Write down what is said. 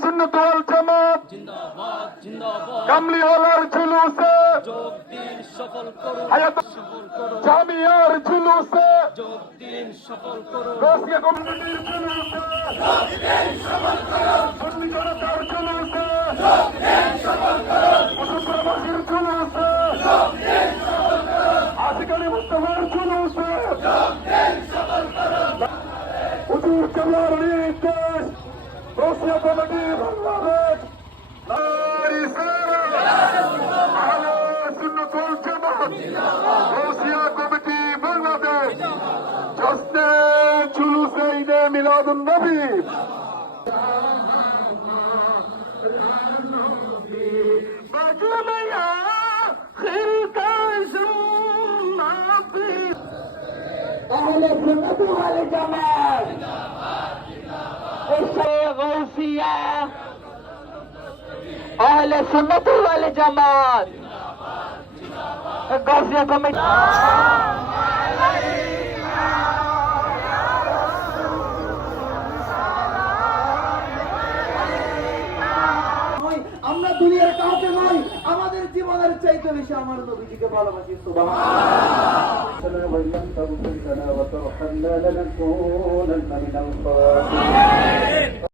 সুন্নাত ওয়াল জামাত জিন্দাবাদ জিন্দাবাদ কামলিওয়ালার জুলুসে যোগ দিন সফল করুন হায়াত সফল করুন জামিয়ার জুলুসে যোগ দিন সফল করুন রোসিয়া কমিটির জুলুসে সুন্নি জনতার জুলুসে মুসলমানদের জুলুসে আশিকানি মুস্তাফার জুলুসে হুজুর কেবলার নির্দেশ রোসিয়া কমিটি বাংলাদেশ নারী আহলে সুন্নাত ওয়াল জামাত রোসিয়া কমিটি বাংলাদেশ জশ্নে জুলুসে ঈদে মিলাদুন নবী أهل السنة والجماعة غوثية أهل السنة والجماعة غوثية كوميدي আমরা দুনিয়ার কাউকে নই আমাদের জীবনের চাইতে বেশি আমার নবীজিকে ভালোবাসি সুবহানাল্লাহ